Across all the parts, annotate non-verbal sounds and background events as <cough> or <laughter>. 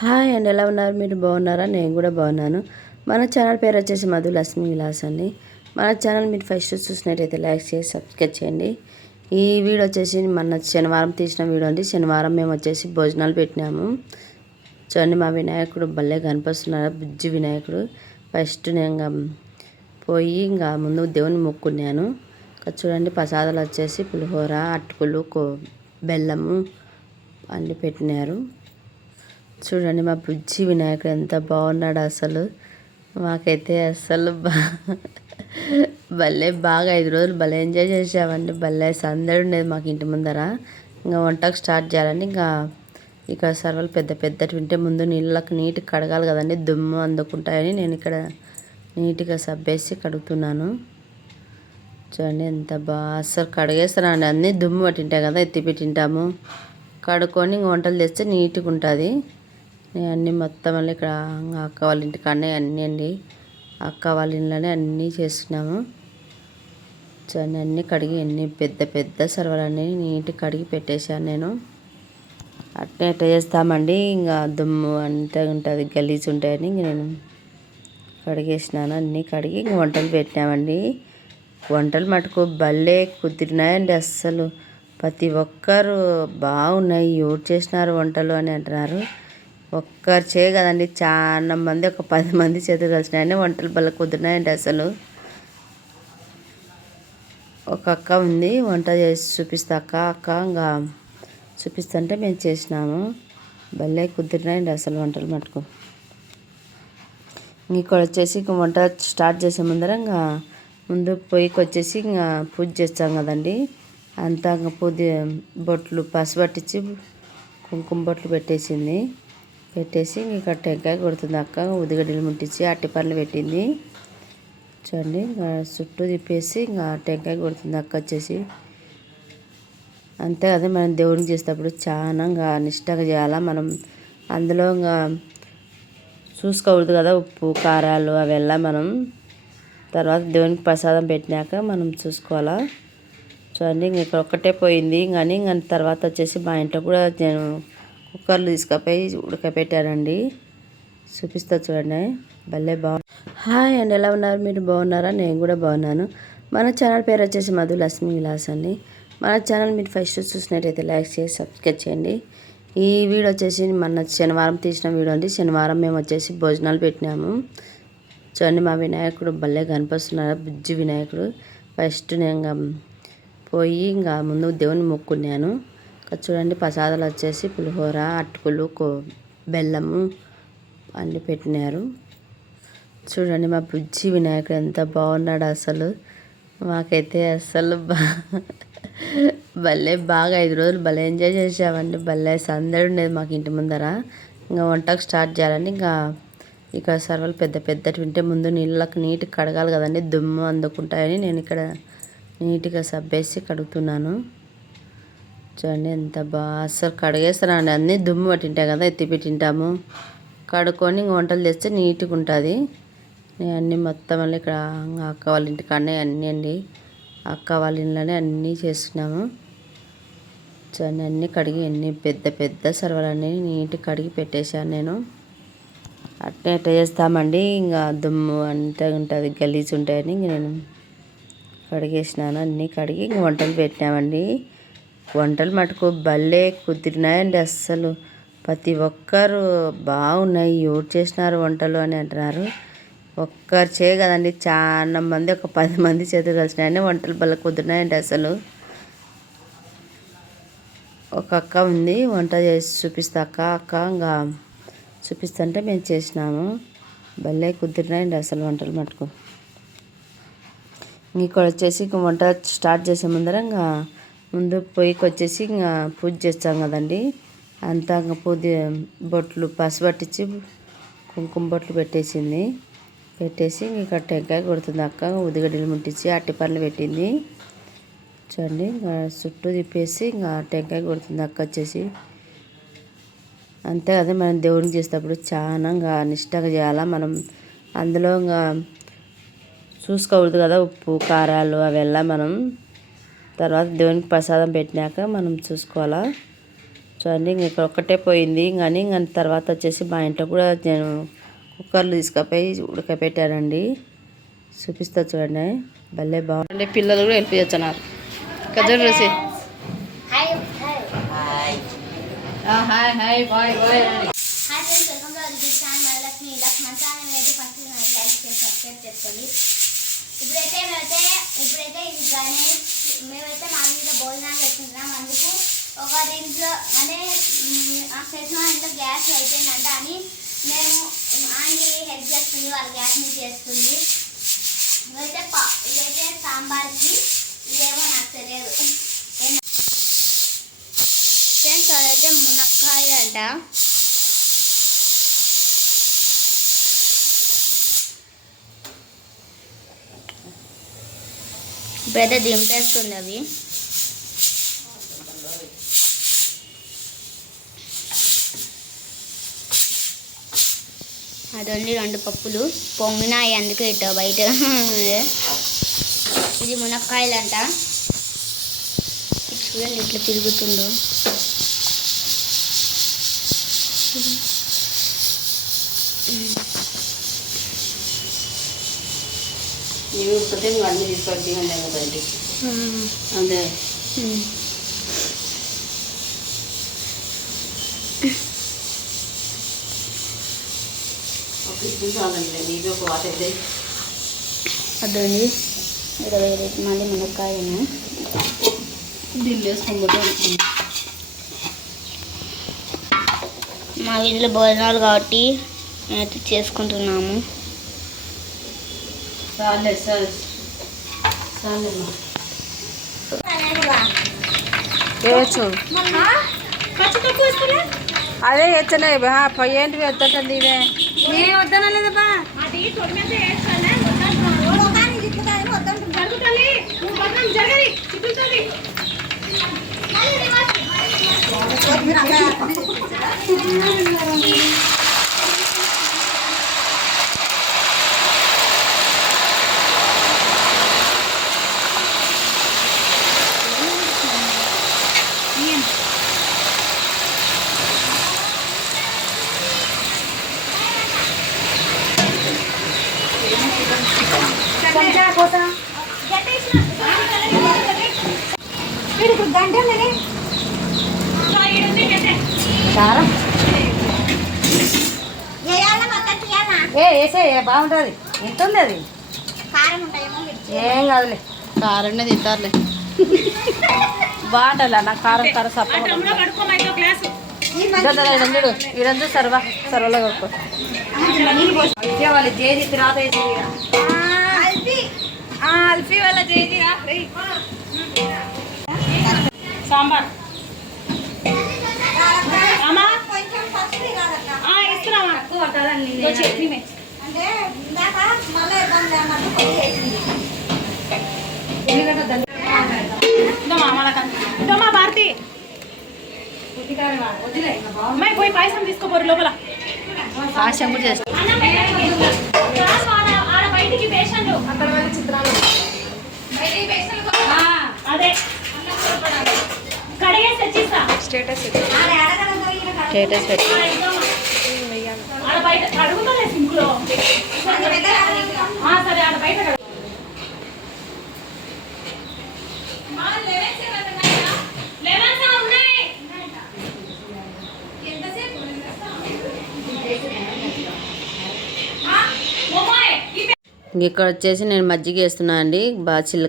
Hi అండి ఎలా ఉన్నారు? మీరు బాగున్నారా? నేను కూడా బాగున్నాను. మన ఛానల్ పేరు వచ్చేసి మధు లక్ష్మి విలాస్ అండి. మన ఛానల్ మీరు ఫస్ట్ చూసినట్టయితే లైక్ చేసి సబ్స్క్రైబ్ చేయండి. ఈ వీడియో వచ్చేసి మన శనివారం తీసిన వీడియో అండి. శనివారం మేము వచ్చేసి భోజనాలు పెట్టినాము. చూడండి మా వినాయకుడు భలే కనిపిస్తున్నారు. బుజ్జి వినాయకుడు. ఫస్ట్ నేను ఇంకా పోయి ఇంకా ముందు దేవుని మొక్కున్నాను. ఇంకా చూడండి ప్రసాదాలు వచ్చేసి పులిహోర అటుకులు కో బెల్లము అన్నీ పెట్టినారు. చూడండి మా బుజ్జి వినాయకుడు ఎంత బాగున్నాడు అసలు. మాకైతే అసలు బా భలే బాగా ఐదు రోజులు భలే ఎంజాయ్ చేసామండి భలే సందడి ఉండేది మాకు ఇంటి ముందర. ఇంకా వంటకు స్టార్ట్ చేయాలండి ఇంకా ఇక్కడ సర్వలు పెద్ద పెద్దటి ఉంటే ముందు నీళ్ళకి నీట్గా కడగాలి కదండి. దుమ్ము అందుకుంటాయని నేను ఇక్కడ నీట్గా సబ్బేసి కడుగుతున్నాను. చూడండి ఎంత బాగా అసలు కడిగేస్తానండి. అన్నీ దుమ్ము పట్టింటాయి కదా ఎత్తి పెట్టింటాము కడుక్కొని వంటలు తెస్తే నీట్గా ఉంటుంది. అన్నీ మొత్తం మళ్ళీ ఇక్కడ అక్క వాళ్ళ ఇంటికాడనే అన్నీ అండి. అక్క వాళ్ళ ఇంట్లోనే అన్నీ చేస్తున్నాము. చూడండి అన్నీ కడిగి అన్ని పెద్ద పెద్ద సర్వలన్నీ నీట్గా కడిగి పెట్టేశాను నేను. అట్నే అట్ట చేస్తామండి. ఇంకా దుమ్ము అంతా ఉంటుంది గలీజ్ ఉంటాయని ఇంక నేను కడిగేసినాను. అన్నీ కడిగి ఇంక వంటలు పెట్టినామండి. వంటలు మటుకు భలే కుదిరినాయండి అస్సలు. ప్రతి ఒక్కరు బాగున్నాయి ఎవరు చేసినారు వంటలు అని అంటున్నారు. ఒక్కరు చేయ కదండి. చాలా మంది ఒక పది మంది చేతులు కలిసినాయని వంటలు బల్ల కుదిరినాయండి అసలు. ఒక అక్క ఉంది. వంట చేసి చూపిస్తా అక్క. అక్క ఇంకా చూపిస్తుంటే మేము చేసినాము. భలే కుదిరినాయండి అసలు వంటలు మటుకు. ఇక్కడ వచ్చేసి ఇంక వంట స్టార్ట్ చేసే ముందర ఇంకా ముందు పొయ్యికి వచ్చేసి ఇంకా పూజ చేస్తాం కదండి. అంతా ఇంకా పూజ బొట్లు పసుపు పట్టించి కుంకుమ బొట్లు పెట్టేసింది. పెట్టేసి ఇంకా టెంకాయ కొడుతుంది అక్క. ఉదిగడ్డలు ముట్టించి అట్టి పనులు పెట్టింది. చూడండి ఇంకా చుట్టూ తిప్పేసి ఇంకా టెంకాయ కొడుతుంది అక్క వచ్చేసి. అంతే కదా మనం దేవుడికి చేసేటప్పుడు చాలా ఇంకా నిష్టగా చేయాలా. మనం అందులో ఇంకా చూసుకోకూడదు కదా ఉప్పు కారాలు అవెల్లా మనం. తర్వాత దేవునికి ప్రసాదం పెట్టినాక మనం చూసుకోవాలా. చూడండి ఇంక ఇక్కడ ఒక్కటే పోయింది. కానీ ఇంకా తర్వాత వచ్చేసి మా ఇంట్లో కూడా నేను కుక్కర్లు తీసుకపోయి ఉడకపెట్టారండి. చూపిస్తా చూడండి. భలే బాగు హాయ్ అండి ఎలా ఉన్నారు? మీరు బాగున్నారా? నేను కూడా బాగున్నాను. మన ఛానల్ పేరు వచ్చేసి మధు లక్ష్మి విలాస్ అండి. మన ఛానల్ మీరు ఫస్ట్ చూసినట్టయితే లైక్ చేసి సబ్స్క్రైబ్ చేయండి. ఈ వీడియో వచ్చేసి మన శనివారం తీసిన వీడియో అండి. శనివారం మేము వచ్చేసి భోజనాలు పెట్టినాము. చూడండి మా వినాయకుడు భలే కనిపిస్తున్నారు. బుజ్జి వినాయకుడు. ఫస్ట్ నేను పోయి ఇంకా ముందు దేవుని మొక్కున్నాను. ఇక్కడ చూడండి ప్రసాదాలు వచ్చేసి పులిహోర అటుకులు కో బెల్లము అన్నీ పెట్టినారు. చూడండి మా బుజ్జి వినాయకుడు ఎంత బాగున్నాడు అసలు. మాకైతే అసలు బా <laughs> భలే బాగా ఐదు రోజులు భలే ఎంజాయ్ చేసామండి భలే సందడి ఉండేది మాకు ఇంటి ముందర. ఇంకా వంటకు స్టార్ట్ చేయాలండి ఇంకా ఇక్కడ సర్వలు పెద్ద పెద్దటి ఉంటే ముందు నీళ్ళకి నీట్గా కడగాలి కదండి. దుమ్ము అందుకుంటాయని నేను ఇక్కడ నీట్గా సబ్బేసి కడుగుతున్నాను. చూడండి ఎంత బాగా అస్సలు కడిగేస్తానండి అన్నీ దుమ్ము పట్టింటాయి కదా ఎత్తి పెట్టింటాము. కడుక్కొని వంటలు చేస్తే నీట్గా ఉంటుంది. అన్నీ మొత్తం మళ్ళీ ఇక్కడ అక్క వాళ్ళ ఇంటికాడనే అన్నీ అండి. అక్క వాళ్ళ ఇంట్లోనే అన్నీ చేస్తున్నాము. చూడండి అన్నీ కడిగి అన్నీ పెద్ద పెద్ద సర్వలన్నీ నీట్గా కడిగి పెట్టేశాను నేను. అట్నే అట్ట చేస్తామండి. ఇంకా దుమ్ము అంతా ఉంటుంది గలీజ్ ఉంటాయని ఇంక నేను కడిగేసినాను. అన్నీ కడిగి ఇంక వంటలు పెట్టినామండి. వంటలు మటుకు భలే కుదిరినాయండి అస్సలు. ప్రతి ఒక్కరు బాగున్నాయి ఎవరు చేసినారు వంటలు అని అంటున్నారు. ఒక్కరు చేయ కదండి చాలా మంది ఒక పది మంది చేతులు కలిసినాయని వంటలు భలే కుదిరినాయండి అసలు ఒక అక్క ఉంది వంట చేసి చూపిస్తా అక్క అక్క ఇంకా చూపిస్తుంటే మేము చేసినాము. భలే కుదిరినాయండి అసలు వంటలు మటుకు. మీకు వచ్చేసి వంట స్టార్ట్ చేసే ముందర ఇంకా ముందు పొయ్యికి వచ్చేసి ఇంకా పూజ చేస్తాం కదండి. అంతా ఇంకా పూజ బొట్లు పసు పట్టించి కుంకుమ బొట్లు పెట్టేసింది. పెట్టేసి ఇంకా టెంకాయ కొడుతుంది అక్క ఉదిగడ్డలు ముట్టించి అట్టి పనులు పెట్టింది. చూడండి ఇంకా చుట్టూ తిప్పేసి ఇంకా టెంకాయ కొడుతుంది అక్క వచ్చేసి. అంతే కదా మనం దేవుడికి చేసేటప్పుడు చాలా ఇంకా నిష్టగా చేయాలా మనం. అందులో ఇంకా చూసుకోకూడదు కదా ఉప్పు కారాలు అవెల్లా మనం తర్వాత దేవునికి ప్రసాదం పెట్టినాక మనం చూసుకోవాలా? చూడండి ఇంక ఇక్కడ ఒక్కటే పోయింది. కానీ ఇంక తర్వాత వచ్చేసి మా ఇంట్లో కూడా నేను కుక్కర్లు తీసుకుపోయి ఉడకపెట్టానండి. చూపిస్తా చూడండి. భలే బాగుంది పిల్లలు కూడా హెల్ప్ చేస్తున్నారు. రుసి. చేసుకోండి. ఇప్పుడైతే మేమైతే ఇప్పుడైతే ఇది గణేష్ మేమైతే మా మీద భోజనాలు పెట్టుకుంటున్నాం. అందుకు ఒక ఇంట్లో అంటే ఆ చేసిన ఇంట్లో గ్యాస్ అయిపోయిందంట అని మేము ఆంటీ హెల్ప్ చేస్తుంది వాళ్ళ గ్యాస్ని చేస్తుంది. ఇదైతే పా ఇదైతే సాంబార్కి ఇదేమో నాకు తెలియదు. ఫ్రెండ్స్ అదైతే మునక్కాయ అంట ఇప్పుడైతే దింపేస్తుంది అవి అదండి రెండు పప్పులు. పొంగినాయి అందుకే ఇట్ట బయట. <laughs> ఇది మునక్కాయలంట. చూడండి ఇట్లా తిరుగుతుందో. ఇవి ఒకటే అన్నీ తీసుకొని కదండి అంతే. ఒక చాలండి నీకు ఒక వాటర్ అయితే. అదండి? ఇరవై రేపు మళ్ళీ మునక్కాయను. దీన్ని వేసుకొని మా ఇంట్లో భోజనాలు కాబట్టి మేమైతే చేసుకుంటున్నాము. చాలే సార్ చాలే వేయచ్చు అదే ఏంటివి వద్దంటుంది ఇవే నేనే వద్దనలేదబ్బా కారం ఏ వేసే బాగుంటుంది. ఎంత ఉంది అది కారం ఏం కాదులే. కారంనే తింటారులే. బాగుంటుంది నాకు కారం కారం సప్ప చూడు ఈ రెండు సర్వ సర్వలో కొట్టుకో వాళ్ళు జేది తర్వాత అల్ఫీ. వాళ్ళ సాంబార్. ఆ, ఇస్తున్నామా ఇదిగో చట్నీ భారతి. అమ్మాయి పోయి పాయసం తీసుకోపోరు లోపల. పాశం కూడా చేస్తా. బయటికి పేషెంట్ అదే. కడిగేసి తెచ్చిస్తా. స్టేటస్ పెట్టి. ఇక్కడ వచ్చేసి నేను మజ్జిగ వేస్తున్నాను అండి. బాగా చిల్ల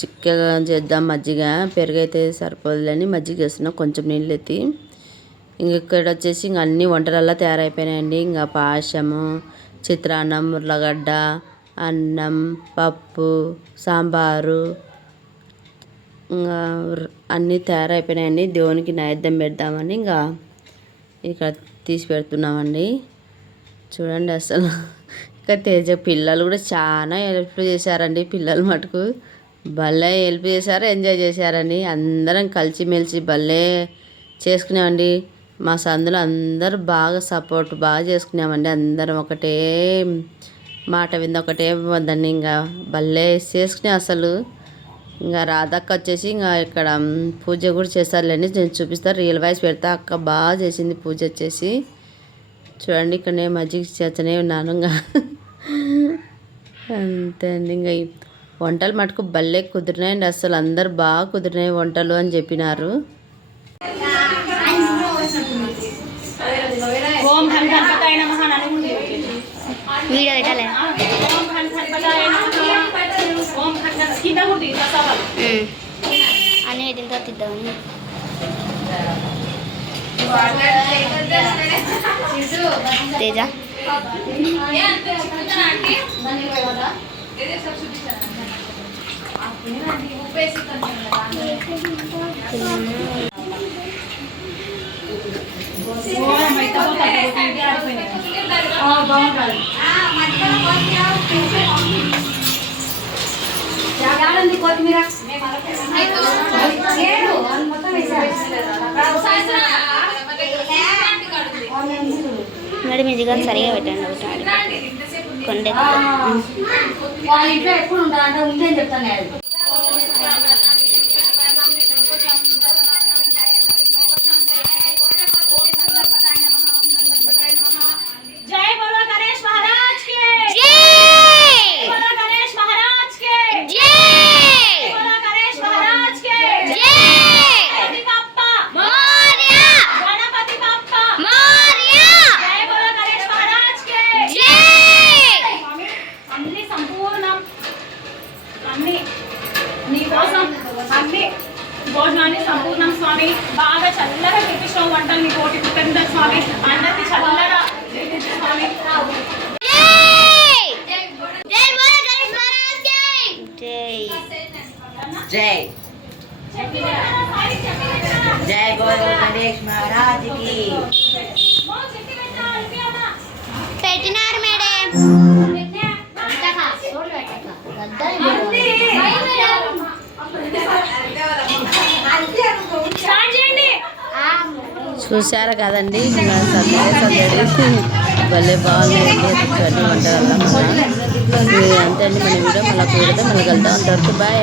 చిక్కగా చేద్దాం మజ్జిగ. పెరుగైతే సరిపోదులని మజ్జిగ వేస్తున్నా. కొంచెం నీళ్ళు ఎత్తి. ఇక్కడ వచ్చేసి ఇంక అన్ని వంటలల్లా తయారైపోయినాయండి. ఇంకా పాయసము చిత్రాన్నం ఉర్లగడ్డ అన్నం పప్పు సాంబారు ఇంకా అన్నీ తయారైపోయినాయండి. దేవునికి నైవేద్యం పెడదామని ఇంకా ఇక్కడ తీసి పెడుతున్నామండి. చూడండి అసలు. ఇంకా తేజ పిల్లలు కూడా చాలా హెల్ప్ చేశారండి పిల్లలు మటుకు. భలే హెల్ప్ చేశారు ఎంజాయ్ చేశారండి. అందరం కలిసిమెలిసి భలే చేసుకున్నామండి మా సందులో అందరూ బాగా సపోర్ట్ బాగా చేసుకున్నామండి అందరం ఒకటే మాట వింద ఒకటే దాన్ని ఇంకా భలే చేసుకునే అసలు. ఇంకా రాధక్క వచ్చేసి ఇంకా ఇక్కడ పూజ కూడా చేస్తారులేండి. నేను చూపిస్తాను రియల్ వాయిస్ పెడతా. అక్క బాగా చేసింది పూజ వచ్చేసి. చూడండి ఇక్కడ నేను మజ్జిగ చేతనే ఉన్నాను ఇంకా. అంతే అండి. ఇంకా వంటలు మటుకు భలే కుదిరినాయండి. అసలు అందరు బాగా కుదిరినాయి వంటలు అని చెప్పినారు. ఓం ఘన్ గణపతాయ నమః ననుముంది వీడియో పెట్టాలి. ఓం ఘన్ గణపతాయ నమః. ఓం ఘన్ కింద తీసా సవాల్ అని దీంతో తిద్దామని తేజ. ఓం బాగుంటుంది కొత్తిమీర ఇది ఆడిపోయింది మేడం ఇది కానీ సరిగా పెట్టండి ఒకటి కొండ వాళ్ళ ఇంట్లో ఎప్పుడు ఉంటారంటే ఉందని చెప్తాను అన్ని నీ కోసం అన్ని భోజనాన్ని సంపూర్ణం స్వామి. బాగా చల్లగా తిప్పించావు వంటలు నీ కోటి కుటుంబ స్వామి. అందరికి చల్లగా స్వామి. జై. జై బోలో గణేష్ మహారాజ్ జై చూశారు కదండి. సందడి సందడి. భలే బాగున్నాయండి చూడండి వంటలల్లా అంతే అండి. మన వీడియో మళ్ళీ కుదిరితే మళ్ళీ బాయ్